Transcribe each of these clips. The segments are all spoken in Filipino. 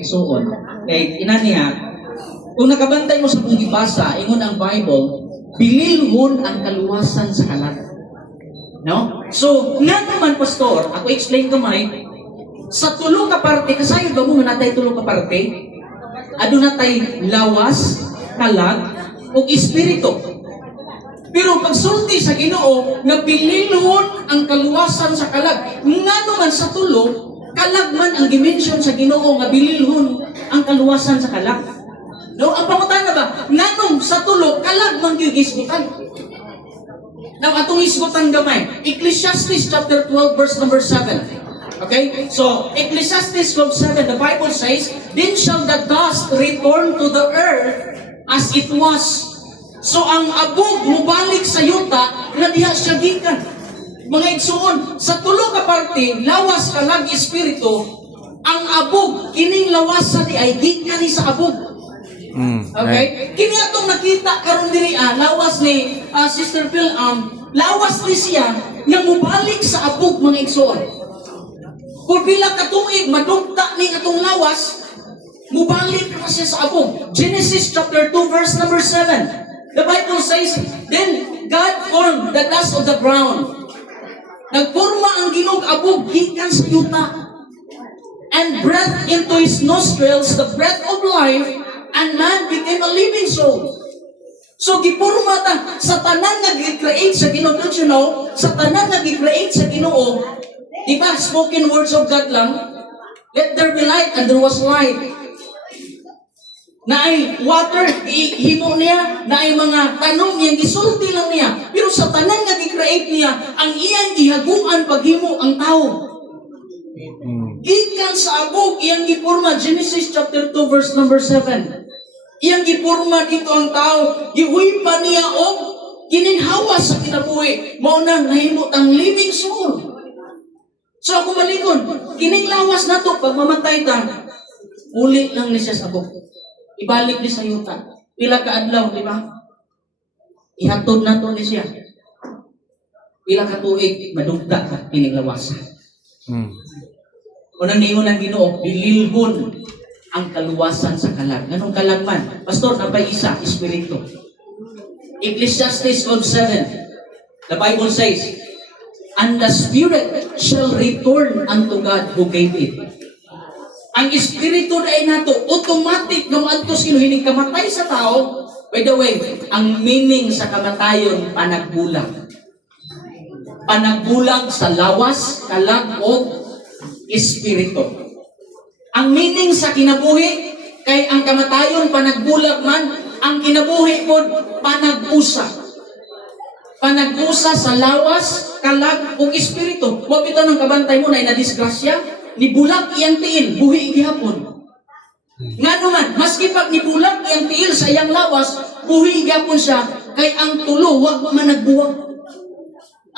igsuon. Kay ina niya, kung nakabantay mo sa kung ibasa, ingon ang Bible, bililhon ang kaluwasan sa kalag. No? So, nga naman, Pastor, ako explain kamay, sa tulo ka parte, kasayod ba mo nga natay tulo ka parte? Ado natay lawas, kalag, o espiritu. Pero pagsulti sa Ginoo nga bililhon ang kaluwasan sa kalag. Nga naman sa tulo, kalag man ang dimension sa Ginoo nga bililhon ang kaluwasan sa kalag. No, ang pangutana ba? Nganong sa tulo kalag man gyud gisgutan. Now atong isgutan gamay. Ecclesiastes chapter 12 verse number 7. Okay? So, Ecclesiastes 12:7, the Bible says, "Then shall the dust return to the earth as it was." So, ang abog mubalik sa yuta na diha siya gikan. Mga igsuon, sa tulo ka parte, lawas, kalag, espiritu, ang abog, kining lawasan di ay gikan ni sa abog. Okay? Kini atong nakita karon diri lawas ni Sister Phil, lawas ni siya nga mubalik sa abog, mga igsuon. Kung bilang katuig, madugta ni atong lawas, mubalik na siya sa abog. Genesis chapter 2 verse number 7. The Bible says, "Then God formed the dust of the ground." Nagporma ang Ginoo abog gikan sa yuta. "And breathed into his nostrils the breath of life, and man became a living soul." So giporma ta sa tanan nga gi-create sa Ginoo, don't you know? Sa tanan nga gi-create sa Ginoo, di ba, spoken words of God lang? Let there be light, and there was light. Na ay water, himo niya, na ay mga tanom niyang gisulti lang niya. Pero sa tanan nga gi-create niya, ang iyang gihaguan paghimo ang tao. Gikan sa abog, iyang giporma, Genesis chapter 2 verse number 7. Iyang giporma dito ang tao, gihuipa niya og gininhawa sa kinabuhi. Mao nang nahimo ang living soul. So ako malikon, kining lawas na to, pag mamatay ta, uli lang ni siya sa abog. Ibalik ni sa yuta. Pila ka adlaw, di ba? Ihatod na to ni siya. Pila ka tuig, madugda ka, kining lawas. Unang ningon ng Ginoo, bililhon ang kaluwasan sa kalag. Ganong kalag man? Pastor, napay isa, espiritu. Ecclesiastes 12:7. The Bible says, "And the spirit shall return unto God who gave it." Ang espiritu na ay nato, automatic nung adtos kinuhining kamatay sa tao. By the way, ang meaning sa kamatayon, panagbulag. Panagbulag sa lawas, kalag, o espiritu. Ang meaning sa kinabuhi, kay ang kamatayon, panagbulag man, ang kinabuhi po, panag-usa. Panag-usa sa lawas, kalag, o espiritu. Huwag ito ng kabantay mo na inadisgrasya, ni bulag iyang tiil, buhi gihapon. Nga naman, maski pag ni bulag iyang tiil sa iyang lawas, buhi gihapon siya, kay ang tulo, wag man nagbuwag.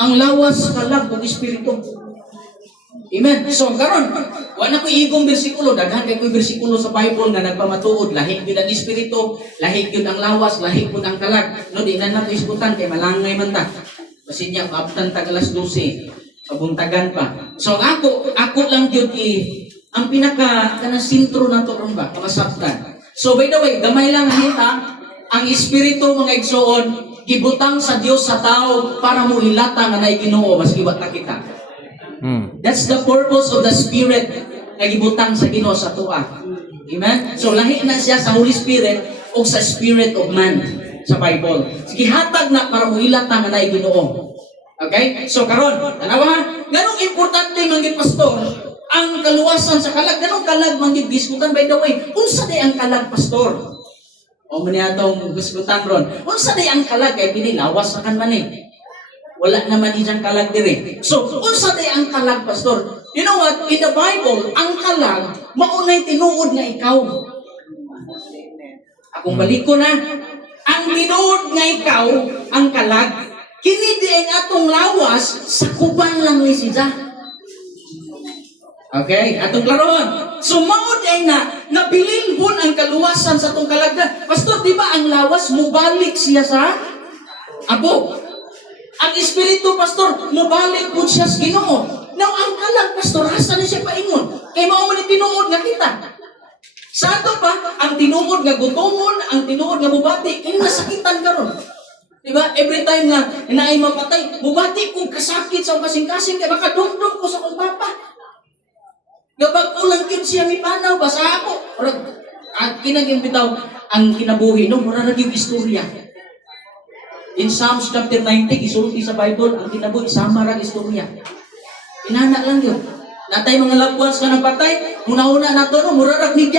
Ang lawas, kalag, o espiritu. Amen. So, karon, wala ko igong bersikulo, daghan kay ko'y bersikulo sa Bible nga nagpamatuod, lahig yun ang espiritu, lahig yun ang lawas, lahig yun ang kalag. No, di na nato isbutan, kay malangay man ta. Kasi niya, kaabtan tag alas 12, pabuntagan pa. So, ako lang yun ang kanang sintro na to ron ba, kamasaktan. So, by the way, gamay lang hita, ang espiritu mga igsoon, gibutang sa Dios sa tao para mo hilata nga naay Ginoo mas giwat na kita. That's the purpose of the Spirit na gibutang sa Ginoo sa tuwa. Amen? So, lahi na siya sa Holy Spirit o sa Spirit of man sa Bible. Sige, hatag na para mo hilata nga naay Ginoo. Okay? So, karon, tanawa ha? Ganong importante manggit pastor, ang kaluwasan sa kalag, ganong kalag manggit diskutan. By the way, unsa day ang kalag, pastor? O man atong diskutan ron. Unsa day ang kalag? Kaya pinilawas na kan man eh. Wala naman isang kalag dire. So, unsa day ang kalag, pastor? You know what? In the Bible, ang kalag, maunay tinuod nga ikaw. Akong baliko na. Ang tinuod nga ikaw, ang kalag, kini di ang atong lawas, sakuban lang ni siya. Okay? Atong klaroon. So, maud ay nabilinbon ang kaluwasan sa atong kalagdan. Pastor, di ba ang lawas, mubalik siya sa abog? Ang espiritu, pastor, mubalik po siya sa Ginoo. Now, ang kalag, pastor, asa na siya paingon? Kay mao man tinuod nga kita. Sa ato pa, ang tinuod nga gutomon, ang tinuod nga mubati, ini nasakitan karon. Diba? Every time nga inaay mapatay, mubati kong kasakit sa kasing-kasing, kaya baka dumdum ko sa kong papa. Gabag ulang yun siya mipanaw, basa ako. At kinaging bitaw, ang kinabuhi, no? Mura na yung istorya. In Psalms chapter 90, isulti sa Bible, ang kinabuhi, sama rang istorya. Inana lang yun. Natay mga loved ones ka napatay, una-una na to, no? Mura rang ni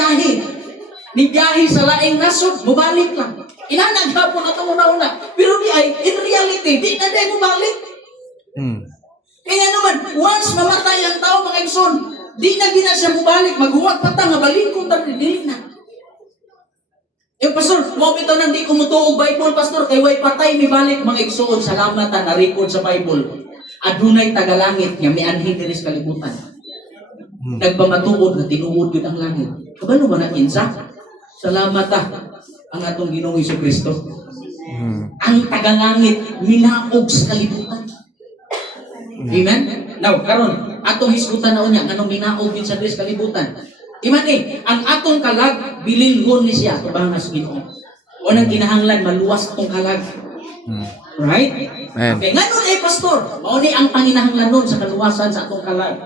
biyahe sa laing nasod, mubalik lang. Inanagapon na ito una-una. Pero di ay, in reality, di na tayo mubalik. Kaya naman, once mamatay ang tao, mga igsoon, di na gina siya mubalik. Maghuwag pa ta, nga balik kong tabi, na. Pastor, mo bitaw nang di kumutuog Bible, Pastor, kay way patay, mi balik, mga igsoon, salamat na record sa Bible. Adunay tagalangit, nga may anhin diri sa kalibutan. Nagpamatuod na tinuod yun ang langit. Kabalo ba na kinsa? Salamat ang atong Ginoong Jesucristo. Ang tagalangit minaog sa kalibutan. Amen? Now, karon atong hisgutan na unya anong minaog yun sa kalibutan. Imani, ang atong kalag bilingon ni siya tubangas Ginoo. O nang kinahanglan maluwas atong kalag. Right? Okay, ngayon ay pastor, mao ni ang panginahanglan nun sa kaluwasan sa atong kalag.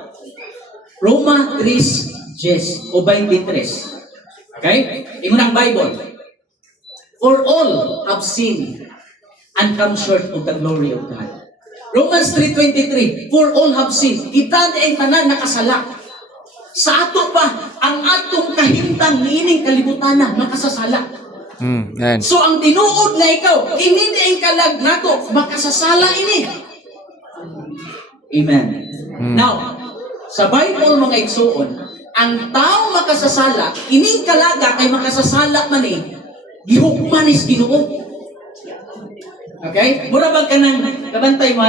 Roma 3:10 o 23. Okay? Ingon ang Bible. For all have sinned and come short of the glory of God. Romans 3:23. For all have sinned. Kita ay tanan nakasala. Sa ato pa, ang atong kahimtang niining kalibutan na makasasala. So ang tinuod na ikaw, hindi ang kalag nato, makasasala ini. Amen. Now, sa Bible mga igsoon, ang tao makasasala, ining kalaga kay makasasala man gihukmanis Ginoo. Okay? Mura ba kanang kabantay mo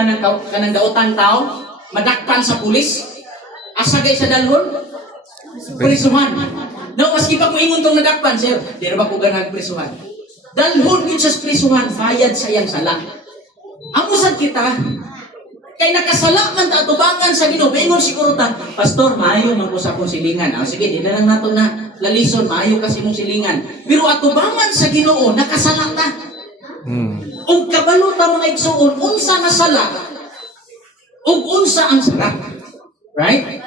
kanang daotang tao, madakpan sa pulis, asagay sa dalhon, prisuhan. No, maski pa ko ingon tong nadakpan, sir, di na ba ko ganang prisuhan? Dalhon yun sa prisuhan, bayad sa iyang sala. Ang usad kita, kay nakasala man atubangan sa Ginoo, ingon siguro ta, Pastor, maayo man ko sa akong silingan. Sige, di na lang nato na lalison, maayo kasi mong silingan. Pero atubangan sa Ginoo, nakasala ta. Ug kabalo ta mga igsoon, unsa na sala, ug unsa ang sala. Right?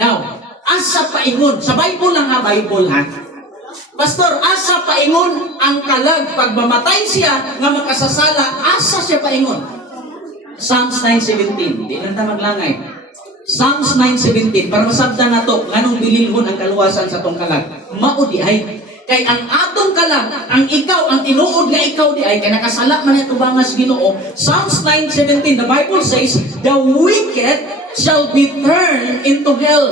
Now, asa paingon, sa Bible lang ha, Bible ha. Pastor, asa paingon ang kalag pag mamatay siya nga makasasala, asa siya paingon? Psalms 9:17. Di lang ta maglangay. Psalms 9:17 para masabtan nato nganong bililhon ang kaluwasan sa tong kalag. Mao di ay kay ang atong kalag, ang ikaw, ang tinuod nga ikaw di ay kay nakasala man ito bangas Ginoo. Psalms 9:17, the Bible says, the wicked shall be turned into hell.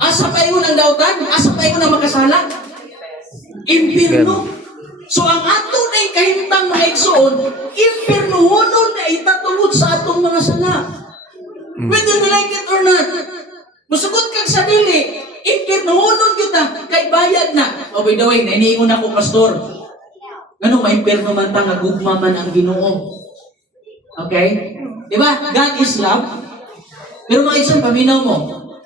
Asa paingon ang dautan? Asa paingon ang makasala? Impierno. So ang ato na kahintang mga igsoon, impiernohonon na itatulod sa atong mga sala. Whether you like it or not. Musugot kang sa dili, impiernohonon kita, kay bayad na. Oh, by the way, nainiingon ako, Pastor. Ano, maimpierno man ta, nga gugma man ang Ginoo. Okay? Diba? God is love. Pero mga igsoon, paminaw mo,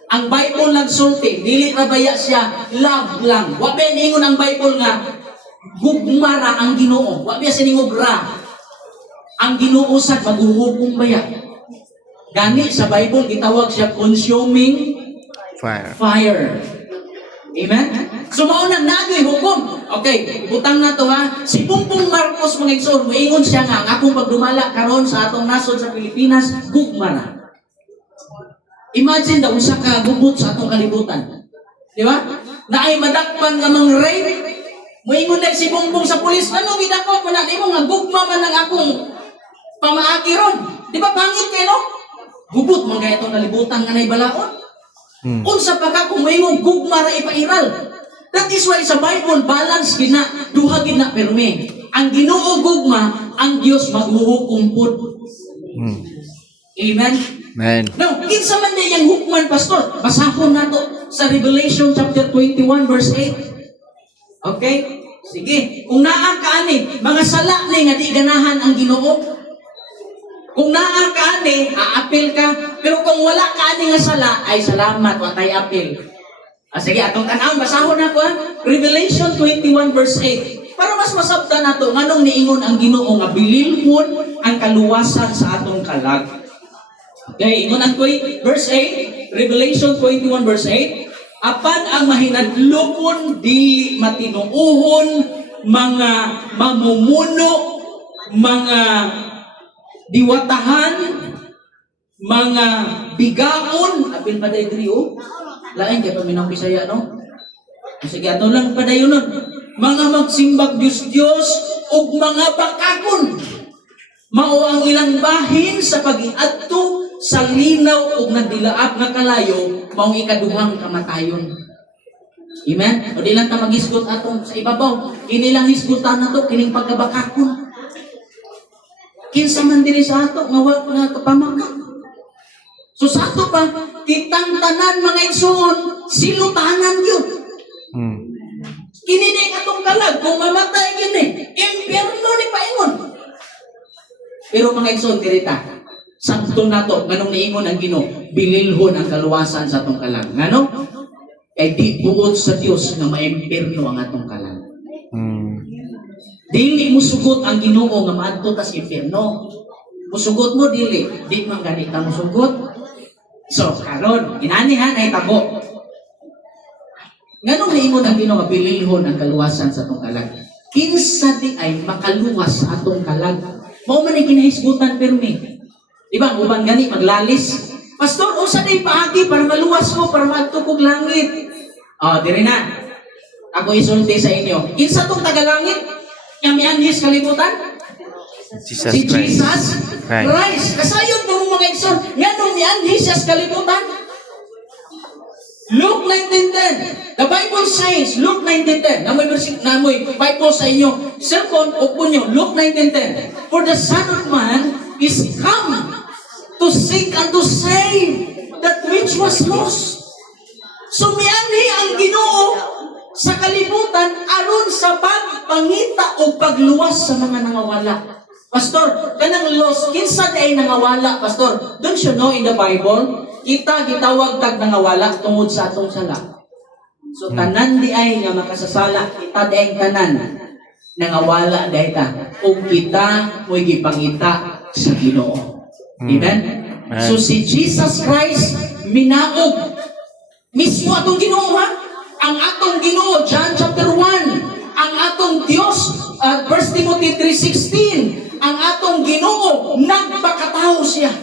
ang Bible nagsulti, dili rabaya siya, love lang. Wabe niingon ang Bible nga, gugmara ang Ginoo. Wa biya siningog ra. Ang Ginoo sad maghuhukom baya. Gani sa Bible gitawag siya consuming fire. Amen? So mao na nagoy hukom. Okay, ibutang na to ha. Si Pungpong Marcos mga igsoon, moingon siya nga ang akong pagdumala karon sa atong nasod sa Pilipinas, gugmara. Imagine daw usa ka gubot sa atong kalibutan. Di ba? Na ay madakpan nga mang rape. Moingon na si Bongbong sa pulis, ano gidako ko na mo nga gugma man ang akong pamaagi ron. Di ba pangit kayo no? Gubot man kaya itong kalibutan nga na ibalaon. Unsa pa ka kung moingon gugma ra ipairal. That is why sa Bible balance gina, duha gina perme. Ang Ginoo gugma, ang Dios maghuhukom pud. Amen. Amen. Now, kinsa man diyang hukman, Pastor? Basahon nato sa Revelation chapter 21 verse 8. Okay? Sige. Kung naa ka ani, mga sala ni nga di ganahan ang Ginoo. Kung naa ka ani, aapil ka. Pero kung wala ka ani nga sala, ay salamat, wa tay apil. Sige, atong tanawon, basahon ako ha. Revelation 21 verse 8. Para mas masabtan nato nganong niingon ang Ginoo nga bililhon ang kaluwasan sa atong kalag. Okay, ingon ang verse 8, Revelation 21 verse 8. Apan ang mahinadlokon dili matinuohon, mga mamumuno, mga diwatahan, mga bigaon, apil pa dahil drio, lain kaya paminang Bisaya, no? Sige, ato lang pa dahil nun. Mga magsimbag Diyos-Diyos o mga bakakon. Mao ang ilang bahin sa pag-iadto sa linaw o nagdilaap nga kalayo, mao ikaduhang kamatayon. Amen? O di lang ta mag-isgot atong sa ibabaw. Kinilang isgutan na to, kining pagkabakakon. Kinsa man diri sa ato, nga kapamakak. So sa ato pa, kitang tanan mga igsoon, silutanan yun. Kinining atong kalag, kung mamatay gini, impyerno ni paingon. Pero mga igsoon, dirita, sakto na to, nganong niingon ang Ginoo, bililhon ang kaluwasan sa atong kalag. Ngano? Kay di buot sa Dios nga maimpyerno ang atong kalag. Dili mo sugot ang Ginoo nga maadto ta sa impyerno. Musugot mo dili, di man ganita mo sugot. So, karon, inani ha, nahitabo. Nganong niingon ang Ginoo nga bililhon ang kaluwasan sa atong kalag? Kinsa di ay makaluwas sa atong kalag? Mao man ay kinahisgutan pirmi. Di ba, uban gani maglalis. Pastor, usa day paagi para maluwas mo, para maadto kog langit. Diri na. Ako isulti sa inyo. Kinsa tong tagalangit? Yang mianhis kalibutan? Jesus Si Christ. Jesus Christ. Kasayod mo mga igsoon, nganong mianhis sa kalibutan? Luke 19:10. The Bible says, Luke 19:10. Namoy Bible sa inyo. Cellphone, upo nyo. Luke 19:10. For the Son of Man is come to seek and to save that which was lost. So mianhi ang Ginoo sa kalibutan aron sa pagpangita o pagluwas sa mga nangawala. Pastor, kanang lost, kinsa di ay nangawala, Pastor? Don't you know in the Bible, kita gitawag tag nangawala tungod sa atong sala. So tanan di ay nga makasasala, kita di ay tanan nangawala dahi ta. O kita mo'y gipangita sa Ginoo. Amen? So si Jesus Christ minaog mismo atong Ginoo ha? Ang atong Ginoo, John chapter 1, ang atong Dios, 1 Timothy 3:16, ang atong Ginoo, nagpakatao siya.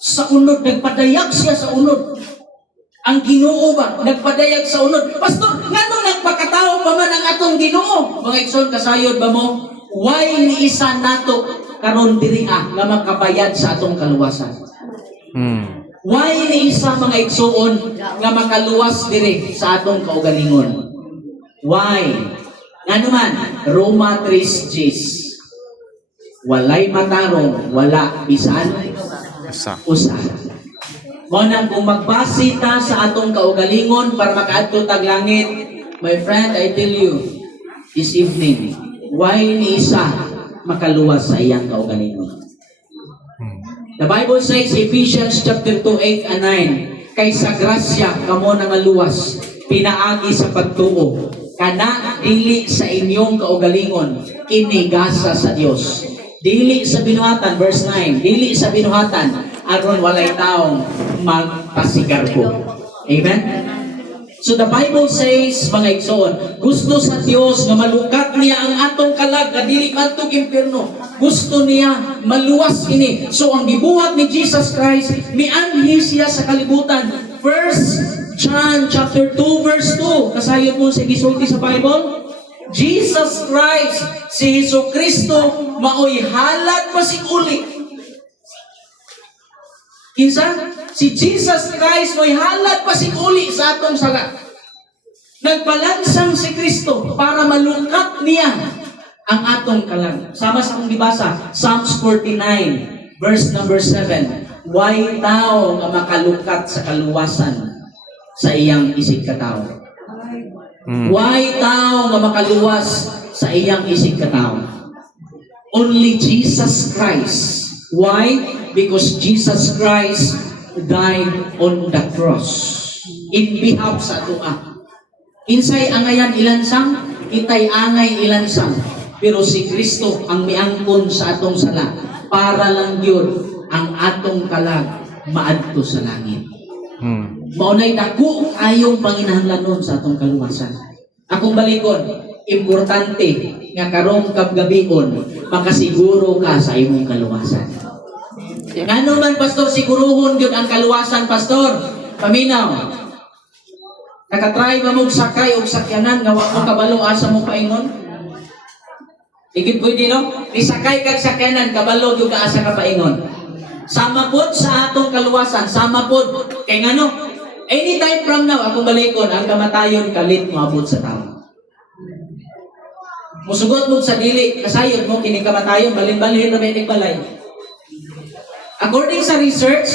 Sa unod, nagpadayag siya sa unod. Ang Ginoo ba? Nagpadayag sa unod. Pastor, ngano nagpakatao pa man ang atong Ginoo? Mga igsoon, kasayod ba mo? Why ni isa nato karon diri nga makabayad sa atong kaluwasan? Why ni isa mga igsoon nga makaluwas diri sa atong kaugalingon? Why? Ngano man, Roma 3:10. Walay matarong, wala bisan usa. Mo nang kung magbase ta sa atong kaugalingon para makaadto tag langit, my friend, I tell you this evening, why ni isa makaluwas sa iyang kaugalingon? The Bible says, Ephesians chapter 2:8 and 9, kay sa grasya kamo nangaluwas, pinaagi sa pagtuo, kana dili sa inyong kaugalingon, kinigasa sa Dios. Dili sa binuhatan, verse 9, dili sa binuhatan, aron walay taong magpasigarbo. Amen? So the Bible says, mga igsoon, gusto sa Dios nga malukat niya ang atong kalag nga dili kadtong impyerno. Gusto niya maluwas ini. So ang gibuhat ni Jesus Christ, mianhi siya sa kalibutan. 1 John chapter 2 verse 2. Kasayod mo sa gisulti sa Bible? Jesus Christ, si Hesus Kristo, maoy halad pasikuli. Kinsa? Si Jesus Christ mo'y halad pasikuli sa atong sala. Nagpalansang si Kristo para malukat niya ang atong kalag. Sama sa akong gibasa, Psalms 49, verse number 7. Why tao nga makalukat sa kaluwasan sa iyang isig katao? Why tao nga makaluwas sa iyang isig katao? Only Jesus Christ. Why? Because Jesus Christ died on the cross in behalf sa atua. Kinsay angayan ilansang, kitay angay ilansang. Pero si Kristo ang miangkon sa atong sala para lang yun ang atong kalag maadto sa langit. Maunay dako ayong panginahanglanon sa atong kaluwasan. Akong balikon, importante nga karong kabgabion makasiguro ka sa imong kaluwasan. Ngano man pastor siguruhon gyud ang kaluwasan pastor? Paminaw. Nakatry ba mo sakay og sakyanan nga wa mo kabalo asa mo paingon? Igit pwede no? Isakay kag sakyanan kabalo gyud ka asa ka paingon. Sama pod sa atong kaluwasan, sama pod kay ngano? Anytime from now akong balikon ang kamatayon kalit moabot sa tawo. Musugot mo sa dili kasayod mo kini kamatayon balin-balin ra may balay. According sa research,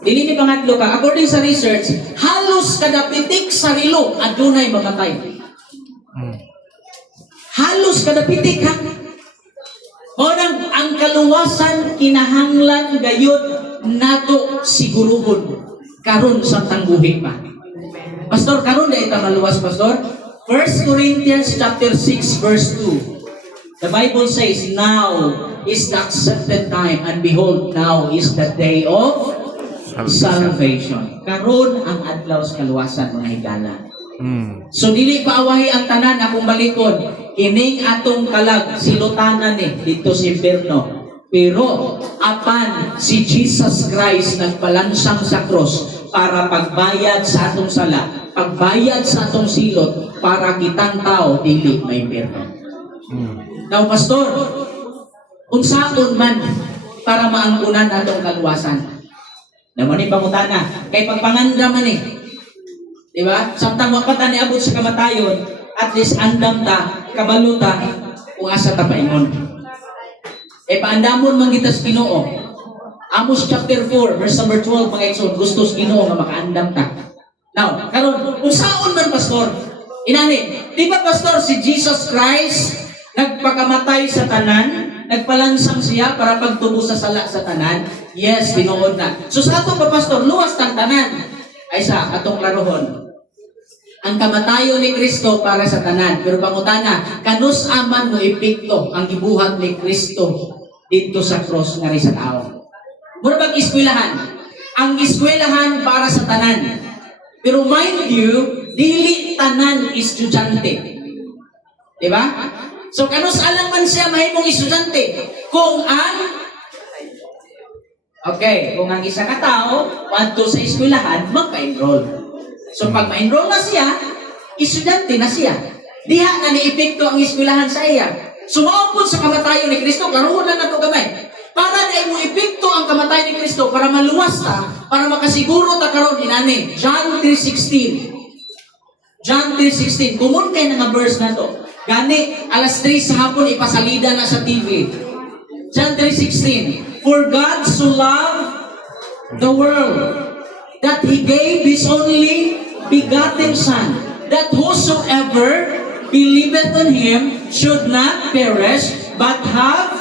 dili ni pangatlo ka, according sa research, halos kada pitik sa rilo adunay mamatay. Halos kada pitik ha. Mao nang ang kaluwasan kinahanglan gayud nato siguruhon karon sa tangguhi pa. Pastor, karon dai ta maluwas pastor. 1 Corinthians chapter 6 verse 2. The Bible says, "Now is the accepted time, and behold, now is the day of salvation." Karon ang adlaw sa kaluwasan mga higala. So dili paawahi ang tanan akong balikon. Kining atong kalag silutanan ni dito sa impierno. Pero apan si Jesus Christ nagpalansang sa cross para pagbayad sa atong sala, pagbayad sa atong silot para kitang tao dili may impierno. Now pastor, unsaon man para maangkunan atong kaluwasan? Naman ni pangutana, kay pagpanganda man eh. Di ba? Samtang wapatan ni abot sa kamatayon, at least andam ta, kabalo ta, kung asa ta paingon. E paandamon man kita sa Ginoo. Amos chapter 4, verse number 12, mga igsoon, gusto sa Ginoo nga makaandam ta. Now, karon, kung saan man pastor, inani, di ba pastor si Jesus Christ nagpakamatay sa tanan, nagpalansang siya para pagtubo sa sala sa tanan? Yes, tinuod na. So sa ato pa pastor, luwas tang tanan. Ay sa atong klarohon. Ang kamatayon ni Kristo para sa tanan. Pero pangutana, kanus aman no epekto ang gibuhat ni Kristo dito sa cross nga ri sa tao. Mura bang eskwelahan? Ang eskwelahan para sa tanan. Pero mind you, dili tanan estudyante. Di ba? So kanus alang man siya mahimong estudyante kung ang kung ang isa ka tao wadto sa eskwelahan magpa-enroll. So pag ma-enroll na siya, estudyante na siya. Diha na ni-epekto ang eskwelahan sa iya. Sumaupod sa kamatayon ni Kristo, klarohon na nato gamay. Para na mo epekto ang kamatayon ni Kristo para maluwas ta, para makasiguro ta karon inani. John 3:16. John 3:16. Kumun kay nga verse na to. Gani alas 3 sa hapon ipasalida na sa TV. John 3:16. For God so loved the world that He gave His only begotten Son, that whosoever believeth on Him should not perish, but have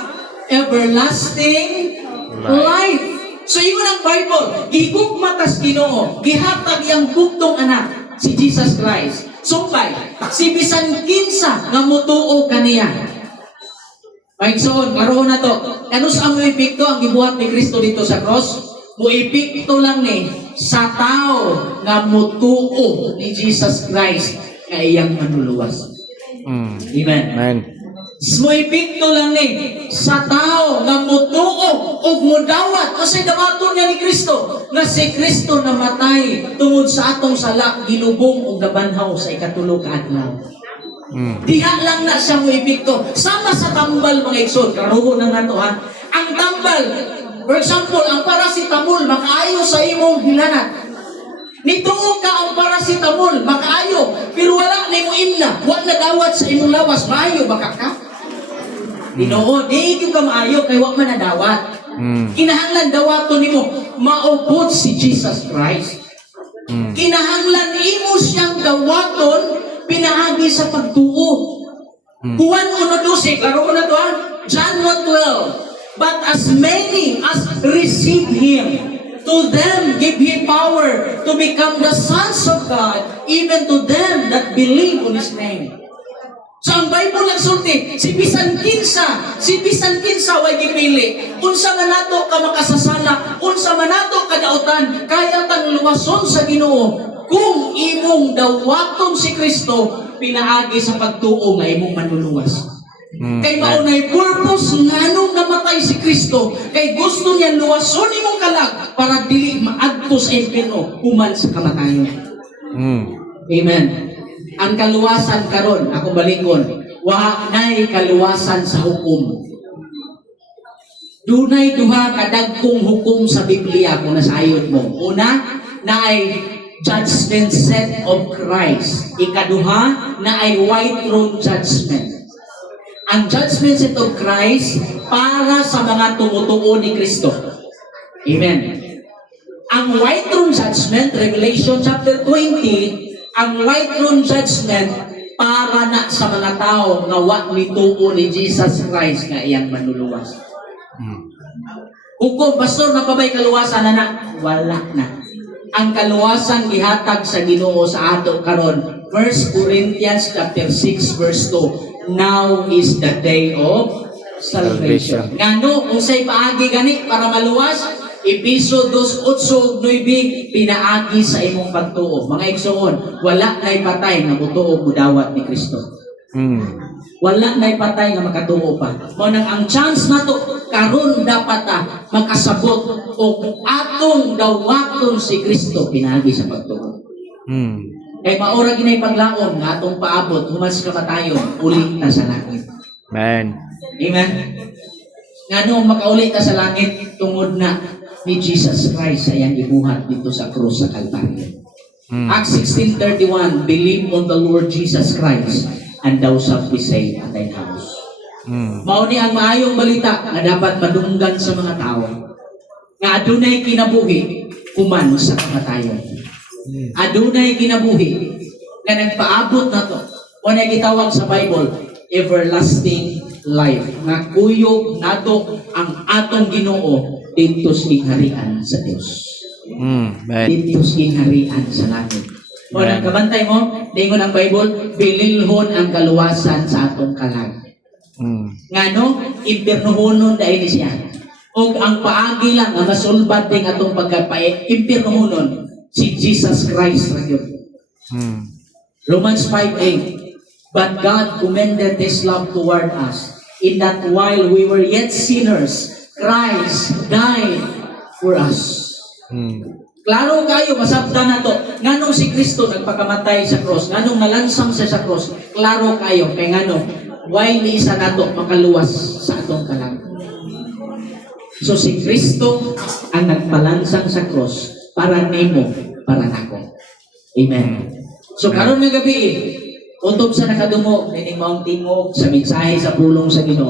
everlasting life. So yun ang Bible. Gihigugma tas Ginoo. Gihatag iyang bugtong anak, si Jesus Christ. Sumpay, si bisan kinsa nga mutuo kaniya. Maigsoon, karoon na to. Ano sa mo epekto ang gibuhat ni Kristo dito sa cross? Mo epekto lang ni sa tao nga mutuo ni Jesus Christ nga iyang manluluwas. Amen. Amen. Mo epekto lang ni sa tao nga mutuo ug mudawat kasi dawaton niya ni Kristo nga si Kristo namatay tungod sa atong sala gilubong ug nabanhaw sa ikatulo ka adlaw. Diha lang na siya mo epekto. Sama sa tambal mga igsoon, karuho na nato ha. Ang tambal, for example, ang paracetamol makaayo sa imong hilanat. Nituo ka ang paracetamol makaayo, pero wala na imong imna, wala dawat sa imong lawas, maayo baka ka? Ginoo, di ka maayo kay wa man nadawat. Kinahanglan dawaton nimo maubot si Jesus Christ. Kinahanglan imo siyang dawaton pinaagi sa pagtuo. Juan 1:12, klaro na to ha? John 1:12. But as many as receive Him, To them give He power to become the sons of God, even to them that believe on His name. So ang Bible nagsulti, si bisan kinsa way gipili. Unsa man nato ka makasasala, unsa man nato kadautan, kaya tang luwason sa Ginoo kung imong dawaton si Kristo pinaagi sa pagtuo nga imong manluluwas. Kay maunay purpose nganong namatay si Kristo, kay gusto niya luwason imong kalag para dili maadto sa impierno human sa kamatayon. Amen. Ang kaluwasan karon, ako balikon, wa nay kaluwasan sa hukom. Dunay duha ka dagkong hukom sa Biblia kung nasayod mo. Una, naay judgment seat of Christ. Ikaduha, naay white throne judgment. Ang judgment seat of Christ para sa mga tumutuo ni Kristo. Amen. Ang white throne judgment, Revelation chapter 20, ang white throne judgment para na sa mga tao nga wa nituo ni Jesus Christ nga iyang manluluwas. Hukom, pastor, napabay kaluwasan na? Wala na. Ang kaluwasan gihatag sa Ginoo sa ato karon. 1 Corinthians chapter 6 verse 2. Now is the day of salvation. Ngano, unsay paagi gani para maluwas? Episo 2:8-9 pinaagi sa imong pagtuo. Mga igsoon, wala nay patay nga mutuo mudawat ni Kristo. Wala nay patay nga makatuo pa. Mao nang ang chance nato karon dapat makasabot og atong dawaton si Kristo pinaagi sa pagtuo. Kay maura ginay paglaom nga atong paabot human sa kamatayon, uli ta sa langit. Amen. Amen. Ngano makauli ta sa langit tungod na ni Jesus Christ sa iyang gibuhat dito sa krus sa Kalbaryo. Acts 16:31, believe on the Lord Jesus Christ and thou shalt be saved at thine house. Mao ni ang maayong balita nga dapat madunggan sa mga tao nga adunay kinabuhi human sa kamatayon. Adunay kinabuhi nga nagpaabot na to. O na gitawag sa Bible, everlasting life. Nga kuyog nato ang atong Ginoo dito sa harian sa Dios. Dito sa harian sa langit. O nagkabantay mo, dingon ang Bible, bililhon ang kaluwasan sa atong kalag. Ngano, impiernohonon dahil siya. O ang paagi lang, ang masulbad din atong pagkapait, impiernohonon, si Jesus Christ ra gyud. Romans 5:8. But God commended His love toward us, in that while we were yet sinners, Christ died for us. Klaro kayo, masabtan na to. Nganong si Kristo nagpakamatay sa cross? Nganong nalansang siya sa cross? Klaro kayo. Kaya ngano, why ni isa na to makaluwas sa atong kalag? So si Kristo ang nagpalansang sa cross para nimo, para nako. Amen. So karon nga gabi, utob sa nakadungog, nining maong tingog sa mensahe sa pulong sa Ginoo.